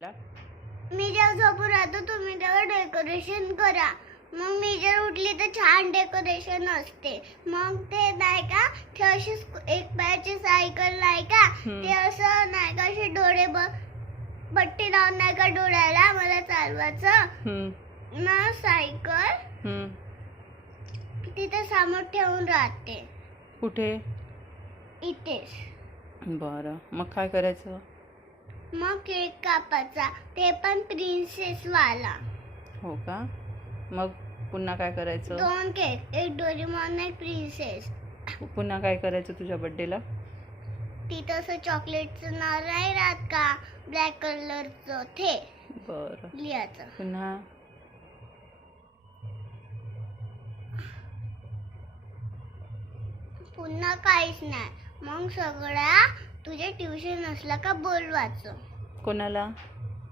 ला? मी जेव्हा झोपून राहतो तुम्ही तेव्हा डेकोरेशन करा. मग मी जर उठली तर छान डेकोरेशन असते. मग ते नाही का ते अशी एक पायाची सायकल नाही का ते असं नाही का असे डोळे पट्टी लावून नाही का डोळ्याला मला चालवायचं ना सायकल तिथे समोर ठेवून राहते. कुठे? इथेच. बरं, मग काय करायचं? मग केक कापायचा, ते पण प्रिन्सेस वाला. हो का? मग पुन्हा काय करायचं? 2 केक, एक डोरेमॉन एक प्रिन्सेस. पुन्हा काय करायचं तुझ्या बर्थडेला? तिथं असं चॉकलेटचं नाव नाही राहत का ब्लॅक कलरचं ते बरं, लिहायचं. पुन्हा पुन्हा काहीच नाही. मग सगळ्या तुझे ट्युशन असला का बोलवायचं. कोणाला?